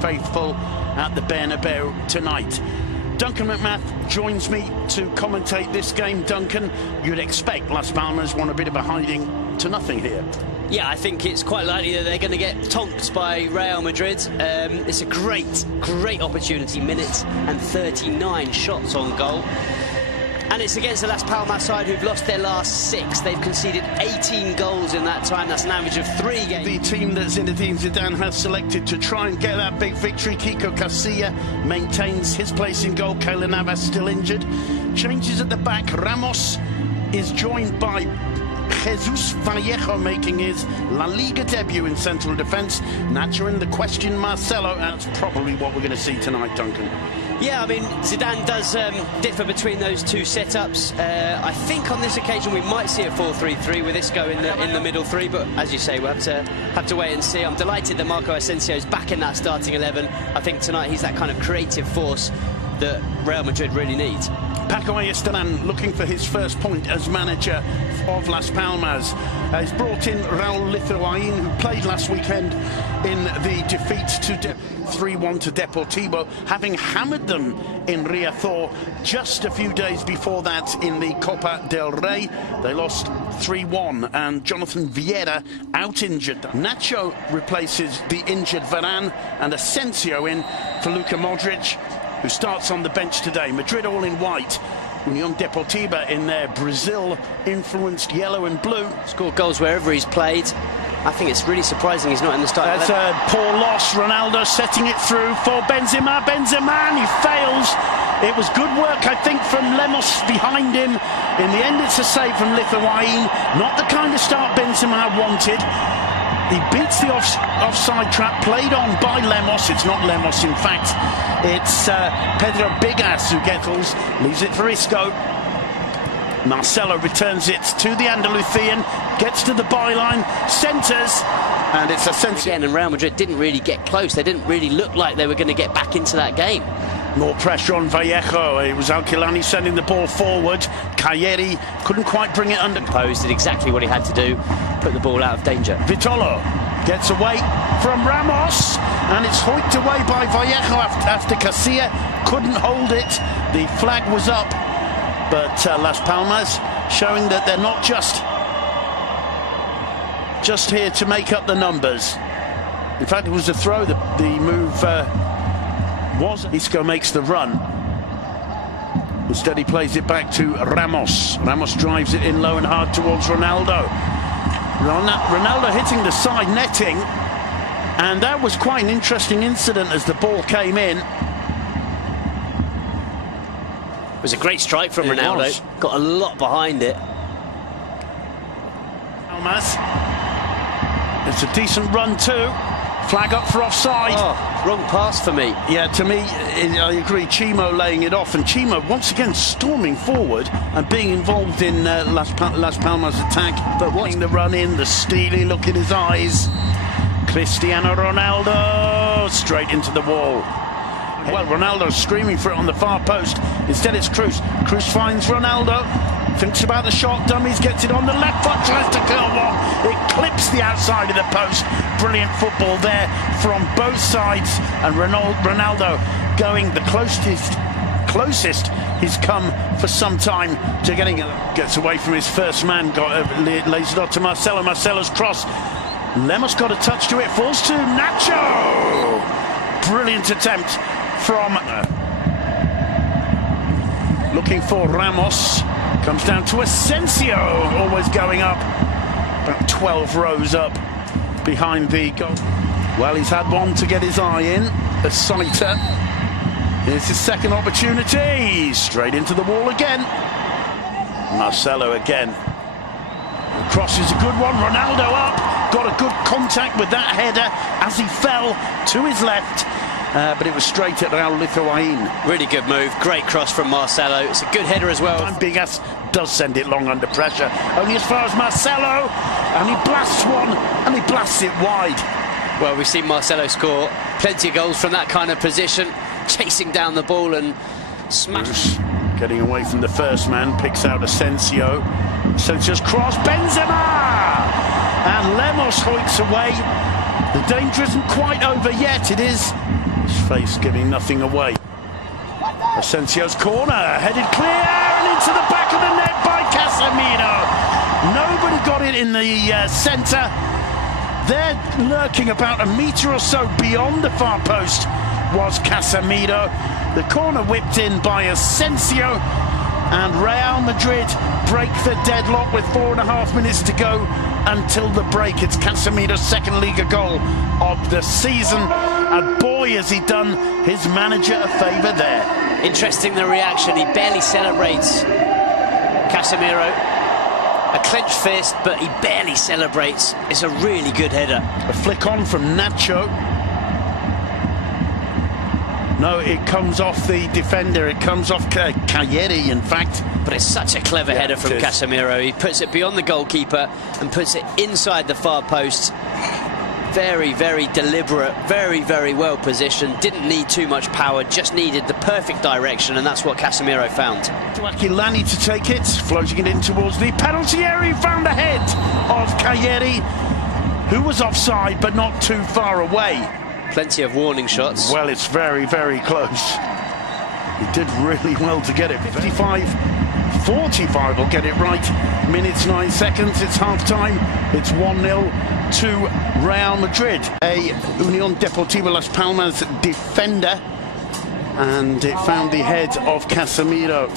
faithful at the Bernabeu tonight. Duncan McMath joins me to commentate this game. Duncan, you'd expect Las Palmas want a bit of a hiding to nothing here. Yeah, I think it's quite likely that they're going to get tonked by Real Madrid. It's a great opportunity. Minutes and 39 shots on goal. And it's against the Las Palmas side who've lost their last 6. They've conceded 18 goals in that time. That's an average of 3 games. The team that Zinedine Zidane has selected to try and get that big victory. Kiko Casilla maintains his place in goal. Keylor Navas still injured. Changes at the back. Ramos is joined by Jesus Vallejo making his La Liga debut in central defence. Nacho in the question, Marcelo. That's probably what we're going to see tonight, Duncan. Yeah, I mean, Zidane does differ between those two setups. I think on this occasion we might see a 4-3-3 with Isco in the middle three, but as you say, we'll have to wait and see. I'm delighted that Marco Asensio's back in that starting 11. I think tonight he's that kind of creative force that Real Madrid really needs. Paco Ayestarán looking for his first point as manager of Las Palmas. He's brought in Raúl Lithuain, who played last weekend in the defeat to 3-1 to Deportivo, having hammered them in Riazor just a few days before that in the Copa del Rey. They lost 3-1, and Jonathan Vieira out injured. Nacho replaces the injured Varane, and Asensio in for Luka Modric, who starts on the bench today. Madrid all in white. Union Deportiva in their Brazil-influenced yellow and blue. Scored goals wherever he's played. I think it's really surprising he's not in the starting. That's a poor loss. Ronaldo setting it through for Benzema. Benzema, and he fails. It was good work, I think, from Lemos behind him. In the end, it's a save from Lithuain. Not the kind of start Benzema wanted. He beats the offside trap played on by Lemos. It's not Lemos, in fact. It's Pedro Bigas who leaves it for Isco. Marcelo returns it to the Andalusian, gets to the byline, centres, and it's Asensio. Again, and Real Madrid didn't really get close. They didn't really look like they were going to get back into that game. More pressure on Vallejo. It was Alquilani sending the ball forward. Cayeri couldn't quite bring it under. Posed, did exactly what he had to do, put the ball out of danger. Vitolo gets away from Ramos, and it's hoiked away by Vallejo after Casilla couldn't hold it. The flag was up, but Las Palmas showing that they're not just here to make up the numbers. In fact, it was a throw. The move was. Isco makes the run. Instead, he plays it back to Ramos. Ramos drives it in low and hard towards Ronaldo. Ronaldo hitting the side netting, and that was quite an interesting incident as the ball came in. It was a great strike from Ronaldo. Got a lot behind it. Almas. It's a decent run too. Flag up for offside. Oh, wrong pass for me. Yeah, to me, I agree. Chimo laying it off, and Chimo once again storming forward and being involved in Las Palmas' attack. But watching the run in, the steely look in his eyes. Cristiano Ronaldo straight into the wall. Well, Ronaldo's screaming for it on the far post. Instead, it's Cruz. Cruz finds Ronaldo. Thinks about the shot, dummies, gets it on the left foot, tries to curl one. It clips the outside of the post. Brilliant football there from both sides. And Ronaldo going the closest he's come for some time to getting it. Gets away from his first man, lays it off to Marcelo. Marcelo's cross. Lemos got a touch to it, falls to Nacho. Brilliant attempt from... looking for Ramos. Comes down to Asensio, always going up. About 12 rows up behind the goal. Well, he's had one to get his eye in. A sighter. Here's his second opportunity. Straight into the wall again. Marcelo again. The cross is a good one. Ronaldo up. Got a good contact with that header as he fell to his left. But it was straight at Raúl Lithuain. Really good move. Great cross from Marcelo. It's a good header as well. Bigas does send it long under pressure. Only as far as Marcelo. And he blasts one. And he blasts it wide. Well, we've seen Marcelo score plenty of goals from that kind of position. Chasing down the ball and smash. Getting away from the first man. Picks out Asensio. Asensio's cross. Benzema! And Lemos hoiks away. The danger isn't quite over yet. It is face giving nothing away. Asensio's corner, headed clear and into the back of the net by Casemiro. Nobody got it in the centre. There, lurking about a metre or so beyond the far post, was Casemiro. The corner whipped in by Asensio, and Real Madrid break the deadlock with 4.5 minutes to go until the break. It's Casemiro's second Liga goal of the season, and boy has he done his manager a favour there. Interesting, the reaction. He barely celebrates, Casemiro. A clenched fist, but he barely celebrates. It's a really good header. A flick on from Nacho. No, it comes off the defender. It comes off Cagliari, in fact. But it's such a clever header from Casemiro. He puts it beyond the goalkeeper and puts it inside the far post. Very, very deliberate, very, very well positioned. Didn't need too much power, just needed the perfect direction, and that's what Casemiro found. To Aquilani to take it, floating it in towards the penalty area. He found the head of Cagliari, who was offside but not too far away. Plenty of warning shots. Well, it's very, very close. He did really well to get it. 55-45 will get it right. Minutes 9 seconds. It's half-time. It's 1-0 to Real Madrid. A Unión Deportiva Las Palmas defender, and it found the head of Casemiro,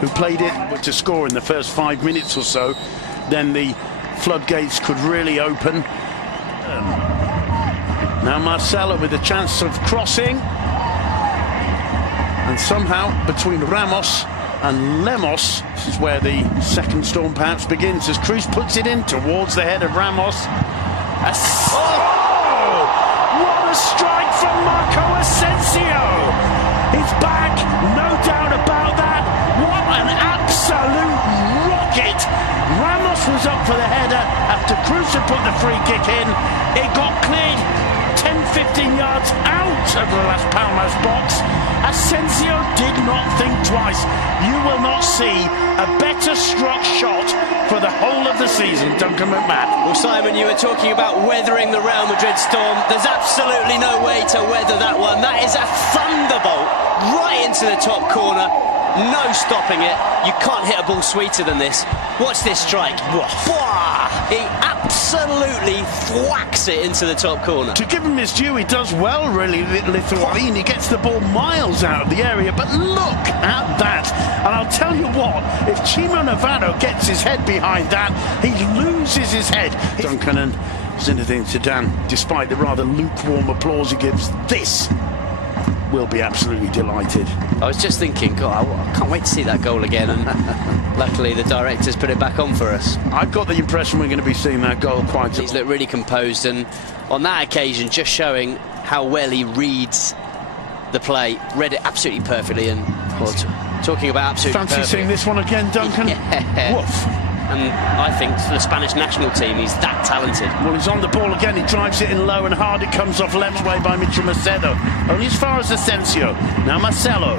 who played it to score in the first 5 minutes or so. Then the floodgates could really open. Now Marcelo with a chance of crossing, and somehow between Ramos and Lemos, this is where the second storm perhaps begins, as Cruz puts it in towards the head of Ramos. What a strike from Marco Asensio! He's back, no doubt about that. What an absolute rocket! Ramos was up for the header after Cruz had put the free kick in. It got cleared 10-15 yards out of the Las Palmas box. Asensio did not think twice. You will not see a better struck shot for the whole of the season, Duncan McMahon. Well, Simon, you were talking about weathering the Real Madrid storm. There's absolutely no way to weather that one. That is a thunderbolt right into the top corner. No stopping it. You can't hit a ball sweeter than this. Watch this strike. He absolutely thwacks it into the top corner. To give him his due, he does well, really, Lithuanian. He gets the ball miles out of the area, but look at that. And I'll tell you what, if Chimo Navarro gets his head behind that, he loses his head. Duncan and Zinedine Zidane, despite the rather lukewarm applause he gives, this will be absolutely delighted. I was just thinking, God, I can't wait to see that goal again, and luckily the director's put it back on for us. I've got the impression we're going to be seeing that goal quite a lot. He's looked really composed, and on that occasion just showing how well he reads the play. Read it absolutely perfectly, and talking about absolutely fancy seeing this one again, Duncan? Yeah. Woof. And I think for the Spanish national team, he's that talented. Well, he's on the ball again. He drives it in low and hard. It comes off left way by Mitchell Macedo. Only as far as Asensio. Now Marcelo.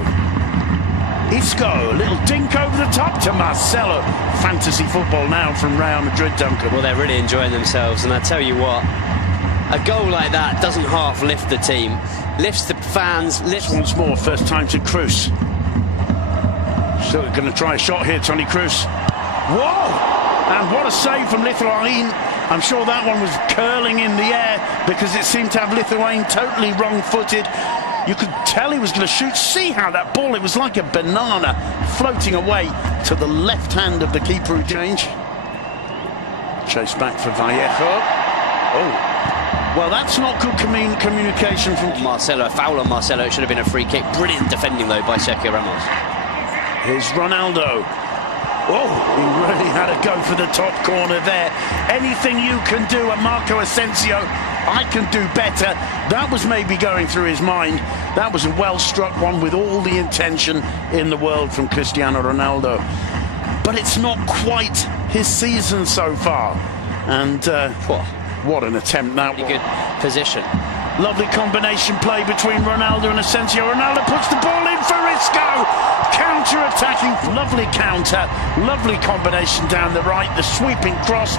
Isco. Little dink over the top to Marcelo. Fantasy football now from Real Madrid, Duncan. Well, they're really enjoying themselves. And I tell you what, a goal like that doesn't half lift the team. Lifts the fans. Lifts once more. First time to Cruz. Still going to try a shot here, Toni Kroos. Whoa! And what a save from Lithuanian. I'm sure that one was curling in the air because it seemed to have Lithuanian totally wrong-footed. You could tell he was going to shoot. See how that ball, it was like a banana floating away to the left hand of the keeper who changed. Chase back for Vallejo. Oh. Well, that's not good communication from Marcelo. A foul on Marcelo. It should have been a free kick. Brilliant defending, though, by Sergio Ramos. Here's Ronaldo. Oh, he really had a go for the top corner there. Anything you can do at Marco Asensio, I can do better. That was maybe going through his mind. That was a well-struck one with all the intention in the world from Cristiano Ronaldo. But it's not quite his season so far. And what an attempt that was. Good position. Lovely combination play between Ronaldo and Asensio. Ronaldo puts the ball in for Isco. Counter-attacking. Lovely counter. Lovely combination down the right. The sweeping cross.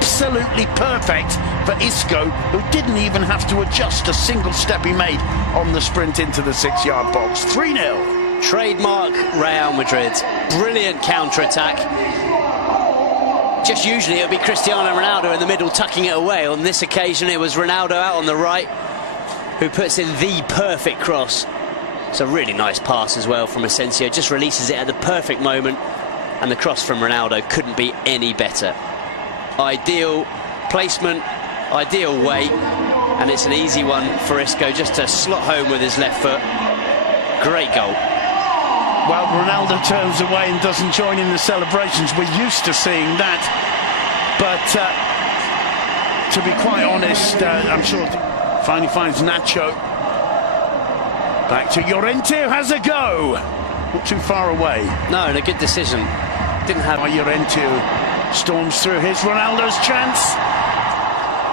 absolutely perfect for Isco, who didn't even have to adjust a single step he made on the sprint into the 6-yard box. 3-0. Trademark Real Madrid. Brilliant counter-attack. Just usually it would be Cristiano Ronaldo in the middle tucking it away. On this occasion it was Ronaldo out on the right who puts in the perfect cross. It's a really nice pass as well from Asensio. Just releases it at the perfect moment, and the cross from Ronaldo couldn't be any better. Ideal placement, ideal weight, and it's an easy one for Isco just to slot home with his left foot. Great goal. Well, Ronaldo turns away and doesn't join in the celebrations. We're used to seeing that. But to be quite honest, I'm sure finally finds Nacho. Back to Llorente, who has a go. Not too far away. No, and a good decision. Didn't have... Llorente storms through. Here's Ronaldo's chance.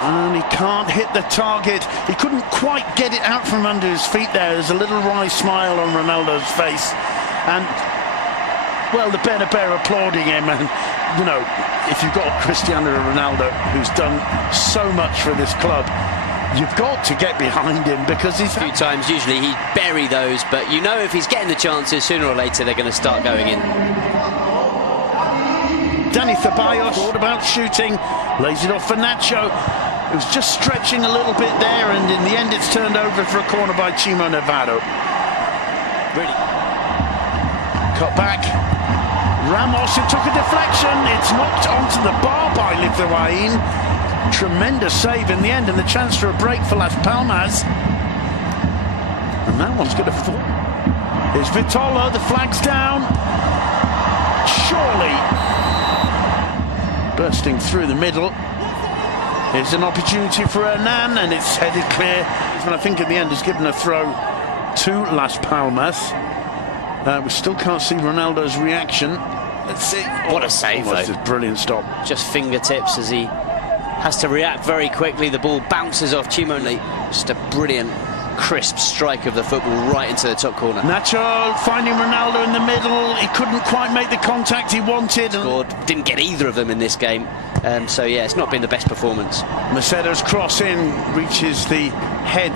And he can't hit the target. He couldn't quite get it out from under his feet there. There's a little wry smile on Ronaldo's face. And, well, the Bernabeu applauding him. And, you know, if you've got Cristiano Ronaldo, who's done so much for this club, you've got to get behind him, because he's... A few times, usually he'd bury those, but you know if he's getting the chances, sooner or later they're going to start going in. Dani Ceballos thought about shooting, lays it off for Nacho. It was just stretching a little bit there, and in the end it's turned over for a corner by Chimo Navarro. Really. Cut back. Ramos, it took a deflection. It's knocked onto the bar by Lithuanian. Tremendous save in the end, and the chance for a break for Las Palmas. And that one's going to fall. Here's Vitolo, the flag's down. Surely. Bursting through the middle. Here's an opportunity for Hernan, and it's headed clear. And I think in the end has given a throw to Las Palmas. We still can't see Ronaldo's reaction. Let's see. What a save, though. A brilliant stop. Just fingertips as he has to react very quickly. The ball bounces off Chimo. Just a brilliant, crisp strike of the football right into the top corner. Nacho finding Ronaldo in the middle. He couldn't quite make the contact he wanted. Scored. Didn't get either of them in this game. So, yeah, it's not been the best performance. Macedo's cross in reaches the head